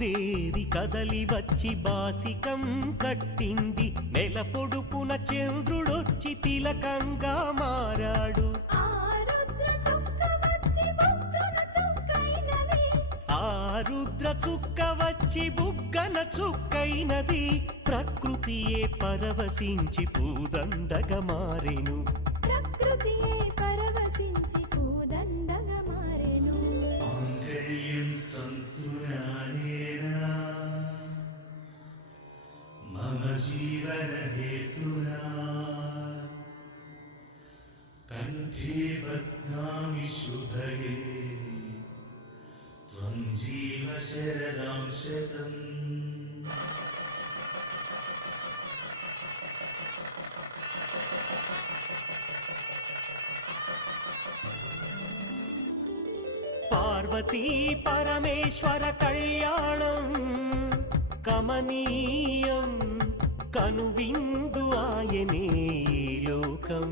భూదేవి కదలి వచ్చి బాసికం కట్టింది. నెల పొడుపున చంద్రుడొచ్చి తిలకంగా మారాడు. ఆ రుద్ర చుక్క వచ్చి బుగ్గన చుక్కైనది. ప్రకృతియే పరవశించి పూదండగా మారెను. ప్రకృతియే పరవశించి పూదండగా మారెను. మాంగళ్యం తంతునానేనా మమ జీవన హేతునా కంఠే బధ్నామి శుభగే త్వం జీవ శరదాం శతం. పార్వతీ పరమేశ్వర కళ్యాణం కమనీయం కనువిందు ఆయనే ఈ లోకం.